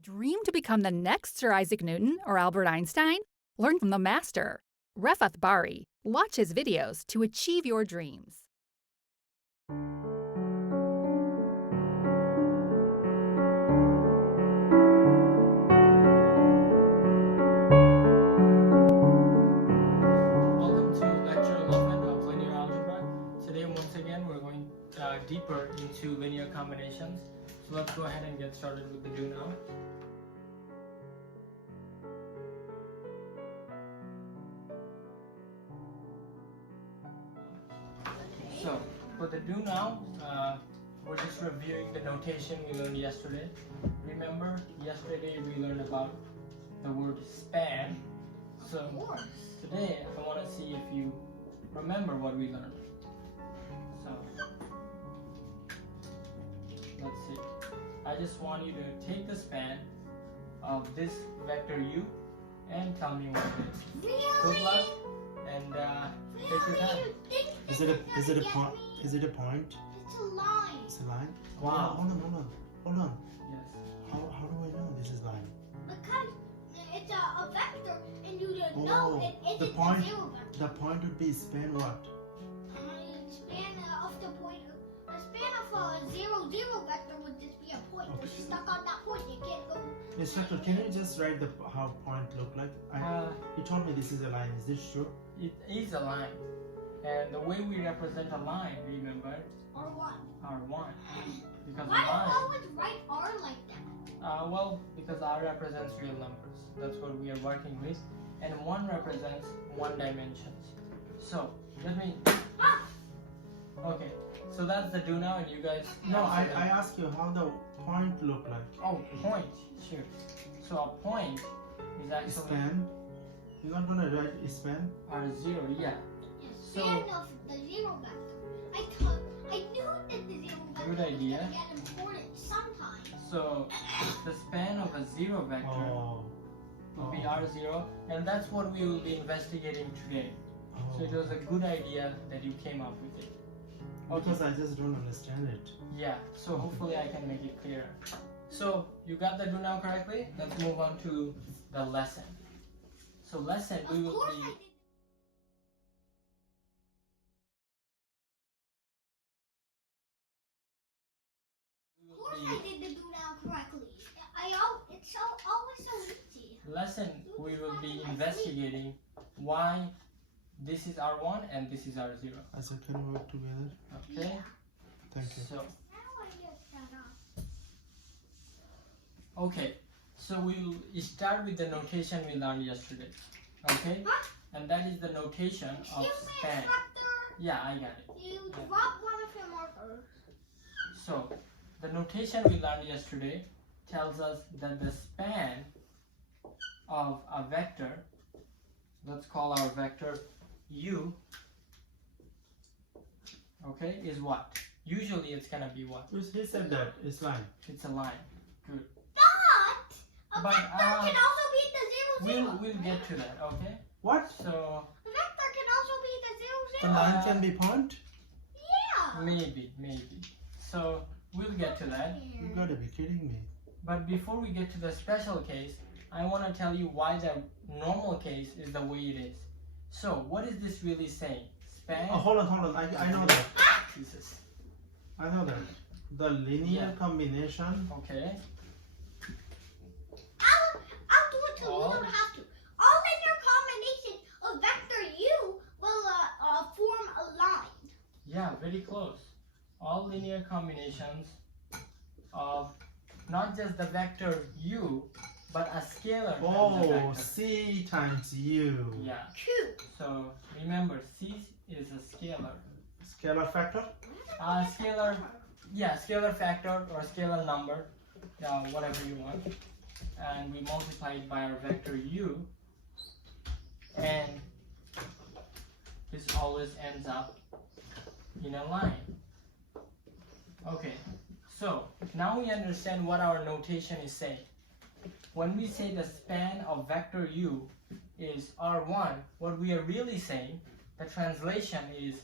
Dream to become the next Sir Isaac Newton or Albert Einstein? Learn from the master. Refat Bari. Watch his videos to achieve your dreams. Welcome to Lecture 11 of Linear Algebra. Today, once again, we're going deeper into linear combinations. So let's go ahead and get started with the do now. So for the do now, we're just reviewing the notation we learned yesterday. Remember, yesterday we learned about the word span. So today I want to see if you remember what we learned. So let's see. I just want you to take the span of this vector u and tell me what it is. Really? Good luck and take your time. Is it a point? Is it a point? It's a line. It's a line? Wow. Hold on. Yes. How do I know this is line? Because it's a vector and you don't know it isn't the point. a zero vector. The point would be span what? Span of the point. The span of a zero vector would just be a point. Okay. If you're stuck on that point, you can't go. Instructor, can you just write how point look like? You told me this is a line. Is this true? It is a line. And the way we represent a line, remember, R1. R1. Because Why a do you line, always write R like that? well, because R represents real numbers. That's what we are working with. And 1 represents 1 dimensions. So, let me... Okay, so that's the do now and you guys... No, I asked you how the point look like. Oh, point, sure. So a point is actually... Span? You're not gonna write span? R0, yeah. Span of the zero vector. I knew that the zero vector Good was idea. going to get important sometimes. So, the span of a 0 vector will be R0, and that's what we will be investigating today. So it was a good idea that you came up with it. Because I just don't understand it. Yeah, so hopefully I can make it clearer. So you got the do now correctly? Let's move on to the lesson. So lesson, we will be... Of course I did the do now correctly. It's always so easy. Lesson, we will be investigating why this is R1 and this is R0. As I can work together. Okay? Yeah. Thank you. So, How do I get that up? okay, so we will start with the notation we learned yesterday. Okay? Huh? And that is the notation of Excuse me, span. instructor. Yeah, I got it. You dropped one of your markers. So, the notation we learned yesterday tells us that the span of a vector, let's call our vector u, okay, is what? Usually it's gonna be what? He said that. It's line. It's a line. Good. But a But, vector can also be the zero. We'll get to that, okay? What? So, A vector can also be the The zero. line can be point? Yeah. maybe. So, we'll get to that. You gotta be kidding me. But before we get to the special case, I want to tell you why the normal case is the way it is. So, what is this really saying? Span? Oh, hold on. I know that. Jesus. I know that. The linear Yeah. combination. Okay. I'll do it too. You don't have to. All linear combination of vector u will form a line. Yeah, very close. All linear combinations of not just the vector u, but a scalar times a Oh, vector. C times U. Yeah. Two. So remember, c is a scalar. Scalar factor? Scalar, yeah, scalar factor or scalar number, whatever you want, and we multiply it by our vector u, and this always ends up in a line. Okay, so now we understand what our notation is saying. When we say the span of vector u is R1, what we are really saying, the translation is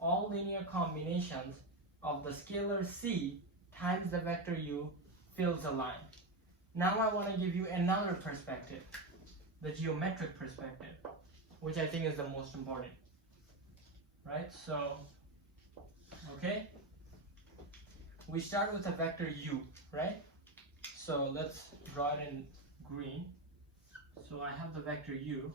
all linear combinations of the scalar c times the vector u fills a line. Now I want to give you another perspective, the geometric perspective, which I think is the most important. Right? So, okay? We start with a vector u, right? So let's draw it in green. So I have the vector u,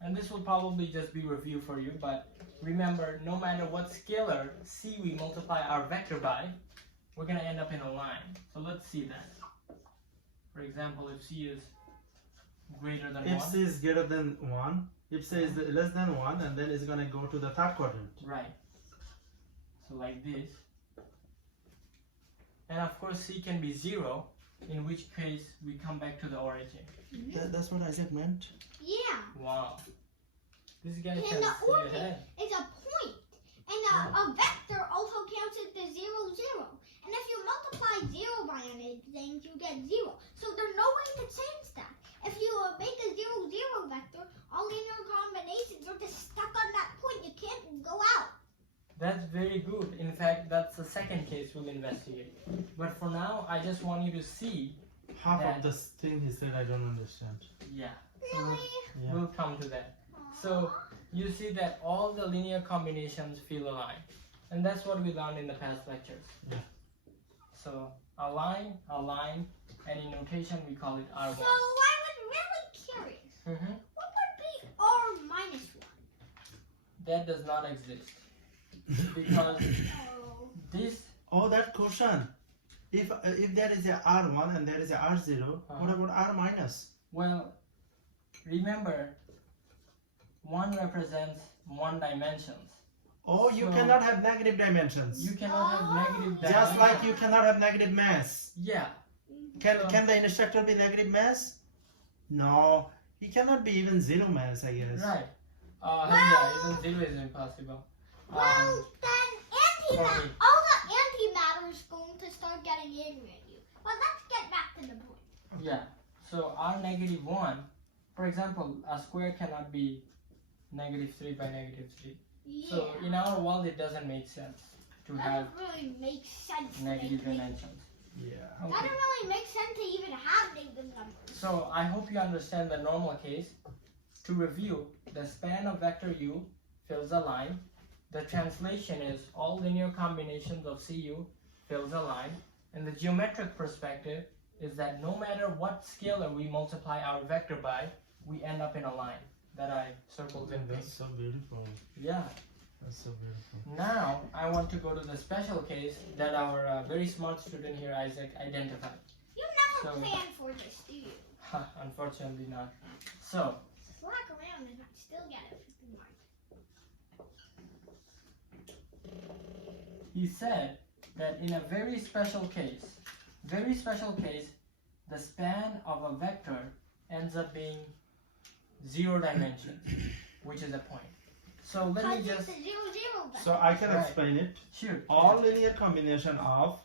and this will probably just be review for you, but remember, no matter what scalar c we multiply our vector by, we're going to end up in a line. So let's see that. For example, if c is greater than 1. If c is greater than 1, if c is less than 1, and then it's going to go to the third quadrant. Right. So like this. And of course c can be 0, in which case we come back to the origin. That's what Isaac meant. Yeah. Wow. This guy And can the see orbit ahead. is a point. And a vector also counts as the 0, 0. And if you multiply 0 by anything, you get 0. So there's no way to change that. If you make a 0, 0 vector, all linear combinations are just stuck on that point. You can't go out. That's very good. In fact, that's the second case we'll investigate. But for now, I just want you to see. Half that, of this thing he said I don't understand. Yeah. Really? Yeah. We'll come to that. So you see that all the linear combinations feel aligned. And that's what we learned in the past lectures. Yeah. So align, and in notation we call it R1. So I was really curious. Mm-hmm. What would be R minus 1? That does not exist. Because Oh. this, Oh, that question. If there is a R1 and there is a R0, what about R minus? well, remember, 1 represents 1 dimensions. Oh, you So- cannot have negative dimensions. You cannot have negative dimensions. Just like you cannot have negative mass. Yeah. Can the instructor be negative mass? No, he cannot be even zero mass, I guess. Right. Yeah, even 0 is impossible. Well, then for me. all the antimatter is going to start getting angry at you. But let's get back to the point. Yeah. So R negative 1, for example, a square cannot be negative 3 by negative 3. Yeah. So in our world, it doesn't make sense to have doesn't really make sense. to negative make- dimensions. Yeah. Okay. Doesn't really make sense to even have negative numbers. So I hope you understand the normal case. To review, the span of vector u fills a line. The translation is all linear combinations of cu fills a line. And the geometric perspective is that no matter what scalar we multiply our vector by, we end up in a line that I circled in pink. That's so beautiful. Yeah. That's so beautiful. Now I want to go to the special case that our very smart student here, Isaac, identified. You never So- planned for this, do you? Unfortunately not. So, Slack around and I still get a 50 mark. he said that in a very special case, the span of a vector ends up being 0 dimensions, which is a point. So let me Because just, it's a 0, 0 vector. So I can Right. explain it. shoot. All linear combination of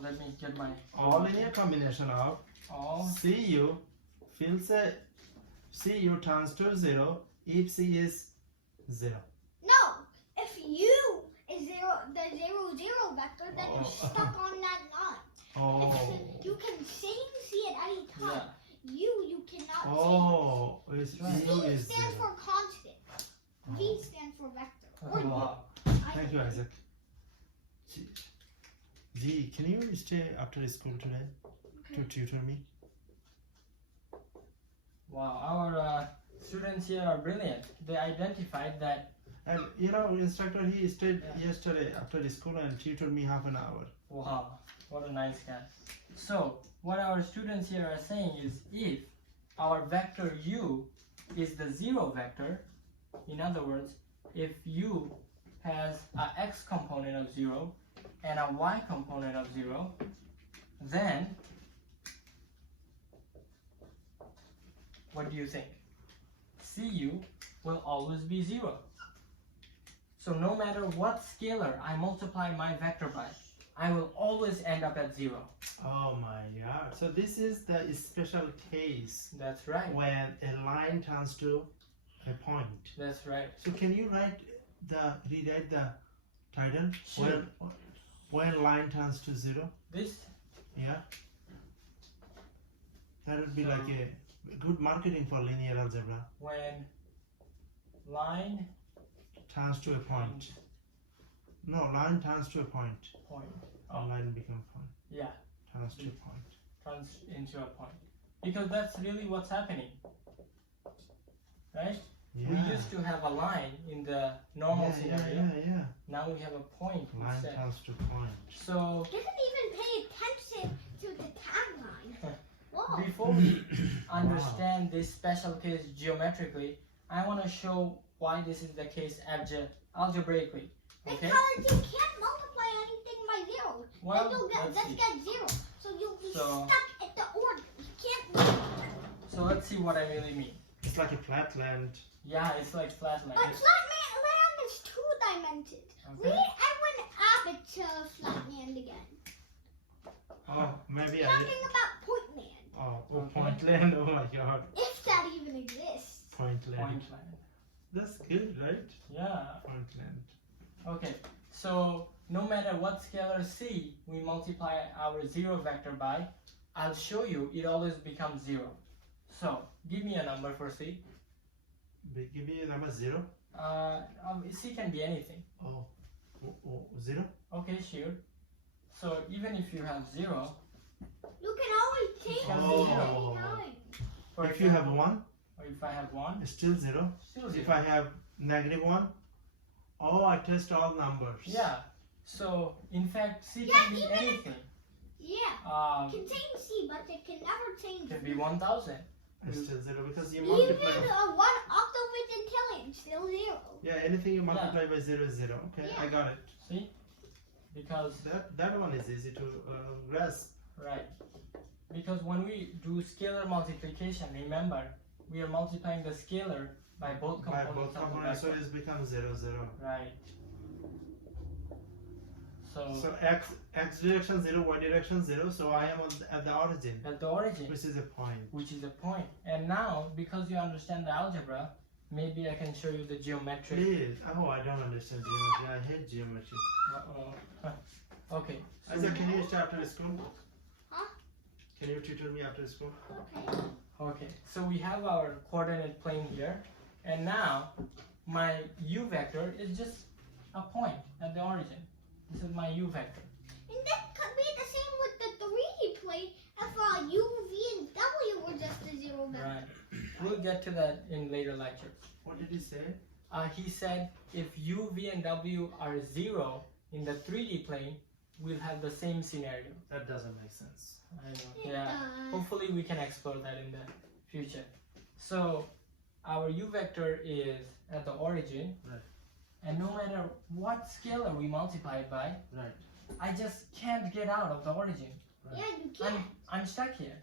Let me get my, all linear combination of all, Cu fills a Cu turns to 0 if C is 0. No, if U is 0, the 0, 0 vector, then you're Oh. stuck on that line. Oh. If you can change C at any time. yeah, You cannot Oh, it's change. U V is stands 0. for constant. V stands for vector. Or U. wow. Thank you, Isaac. G, can you stay after school today to tutor me? Wow, our students here are brilliant. They identified that, And you know, instructor, he stayed yesterday after school and tutored me half an hour. wow, what a nice guy. So, what our students here are saying is if our vector u is the 0 vector, in other words, if u has a x component of 0 and a y component of 0, then what do you think? Cu will always be 0. So no matter what scalar I multiply my vector by, I will always end up at 0. Oh my god. So this is the special case That's right. when a line turns to a point. That's right. So can you rewrite the title? Sure. When line turns to 0? This, Yeah. That would be So- like a good marketing for linear algebra. When line Turns to a point. No, line turns to a point. point, Or line become point. yeah, Turns to a point. turns into a point. Because that's really what's happening. Right? Yeah. We used to have a line in the normal scenario. Yeah. Now we have a point Line instead. turns to point. So Didn't even pay attention to the tagline. Whoa. before we understand this special case geometrically, I want to show why this is the case algebraically. Okay? Because you can't multiply anything by zero. Well, then you'll let's just see. get zero. So you'll be So- stuck at the order. You can't multiply. So let's see what I really mean. It's like a flat land. Yeah, it's like flatland. But flatland is two-dimensioned. Okay. Read Edwin Abbott's Flatland again. Oh, maybe I did. Talking about point land, Oh, Okay. point land. Oh my god. if that even exists. Point land. Pointland. That's good, right? Yeah. Point land. Okay. So no matter what scalar c we multiply our zero vector by, I'll show you it always becomes zero. So give me a number for c. Give me a number 0. C can be anything. Oh, 0? Okay, sure. So even if you have 0, You can always change Oh. it anytime. for If you have example, 1, or if I have 1, it's still 0. still If 0. I have -1, oh, I test all numbers. Yeah. So in fact, c Yeah, can be even if- anything. Yeah, it can change C, but it can never change Can V. be 1000. It's still 0 because you Even multiply. one octal intelligence, still zero. Yeah, anything you multiply by 0 is 0. Okay, I Yeah. got it. See? Because That one is easy to grasp. right. Because when we do scalar multiplication, remember we are multiplying the scalar by both By components both of the components, so vector. it becomes 0, 0. Right. So x direction 0, y direction 0. So I am at the origin, at the origin, which is a point. which is a point. And now, because you understand the algebra, maybe I can show you the geometric. Please. Oh, I don't understand geometry. I hate geometry. Uh-oh. Okay. So Isaac, can you stay after school? Huh? Can you tutor me after school? Okay. Okay, so we have our coordinate plane here, and now my u vector is just a point at the origin. This is my u vector. And that could be the same with the 3D plane if U, V, and W were just a zero vector. Right. We'll get to that in later lectures. What did he say? He said if u, v, and w are 0 in the 3D plane, we'll have the same scenario. That doesn't make sense. I know. It Yeah. does. Hopefully we can explore that in the future. So our u vector is at the origin. Right. And no matter what scalar we multiply it by, Right. I just can't get out of the origin. Yeah, you can't. I'm stuck here.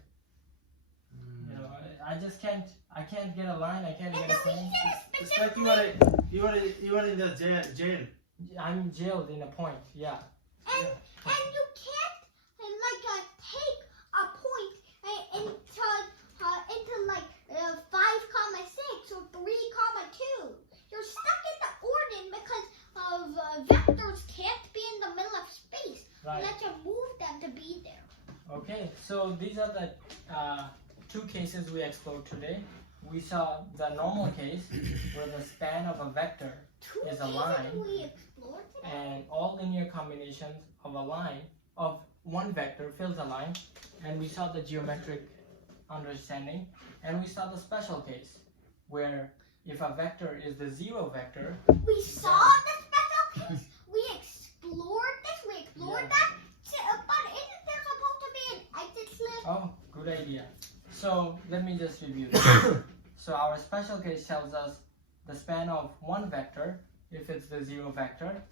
You know, I just can't. I can't get a line. I can't And get the a plane. reason is It's like specifically, you are in the jail. I'm jailed in a point. Yeah. and you can't take a point into like 5, 6 or 3, 2. You're stuck in the origin because of vectors can't be in the middle of space Right. unless you move them to be there. Okay. So these are the two cases we explored today. We saw the normal case where the span of a vector Two Is a cases line. we explored today. and all linear combinations of a line of one vector fills a line, and we saw the geometric understanding, and we saw the special case where if a vector is the zero vector, We saw the special case. We explored this. We explored Yeah. that. But isn't there supposed to be an exit slip? oh, good idea. So let me just review this. So our special case tells us the span of one vector, if it's the zero vector,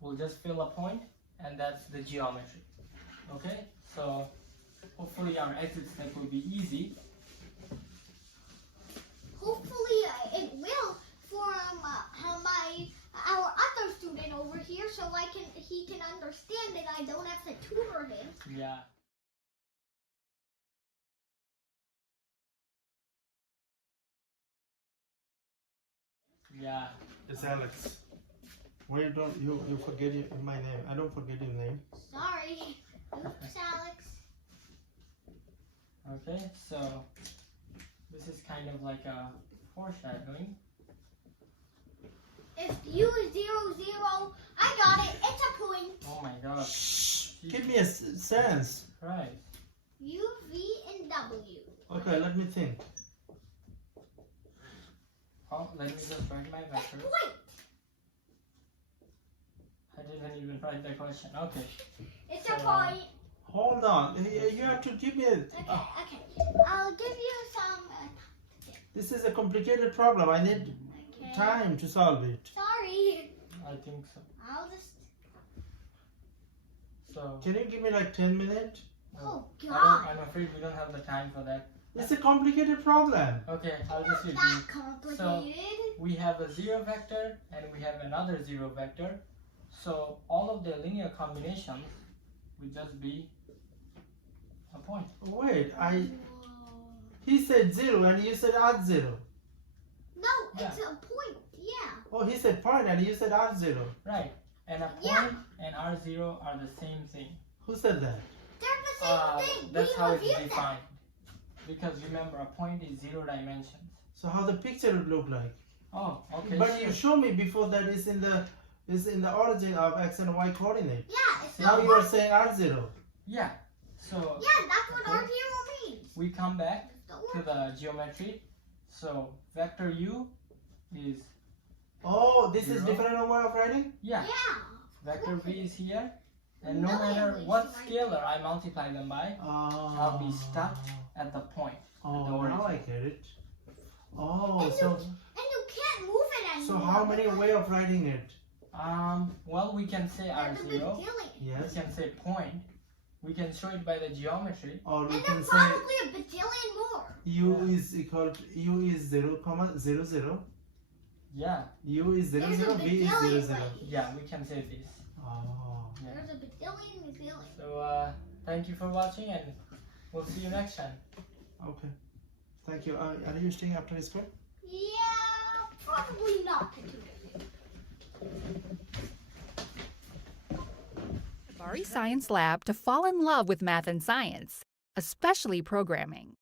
we'll just fill a point, and that's the geometry. Okay, so hopefully our exit step will be easy. Hopefully it will for our other student over here, so he can understand that I don't have to tutor him. Yeah. Yeah. It's Alex. Why you forget my name? I don't forget your name. Sorry. Oops, Alex. Okay, so this is kind of like a foreshadowing. If U is 0, 0, I got it. It's a point. Oh my gosh. Give me a sense. Right. U, V, and W. Okay, let me think. Oh, let me just write my It's vectors. point. I didn't even write the question. Okay. It's So, a point. Hold on. You have to give me. Okay, okay. I'll give you some. This is a complicated problem. I need Okay. time to solve it. Sorry. I think so. I'll just. So, Can you give me like 10 minutes? Oh, I God. I'm afraid we don't have the time for that. It's a complicated problem. Okay, I'll just Not review. that complicated. We have a 0 vector and we have another 0 vector. So all of the linear combinations will just be a point. Wait, Whoa. he said 0 and you said add 0. No, it's a point. Yeah. Oh, he said point and you said add 0. Right. And a point Yeah. and R0 are the same thing. Who said that? They're the same thing. That's We how it's reviewed that. defined. Because remember, a point is 0 dimensions. So how the picture would look like? Oh, okay. But sure. you show me before that is in the origin of x and y coordinate. Yeah, it's Now the you are one. saying r0. Yeah. So Yeah, that's what Okay. R0 means. we come back The to one. the geometry. So vector u is, Oh, this is 0. different way of writing? yeah. Yeah. Vector v is here. And no Million matter ways what to write scalar I multiply them by, I'll be stuck at the point. Oh, the now origin. I get it. Oh, And so you can't move it anymore. so how many way of writing it? Well, we can say That's a big R0. deal. Yes. We can say point. We can show it by the geometry. Or we And can there's say probably a bajillion more. u Yeah. is equal to u is 0, 0, 0. Yeah, U is 0, There's a 0. V is 0, bajillion 0. ways. yeah, we can say this. Oh. Yeah. There's a bajillion. So, thank you for watching and we'll see you next time. Okay. Thank you. Are you staying after school? Yeah, probably not. Bari Science Lab to fall in love with math and science, especially programming.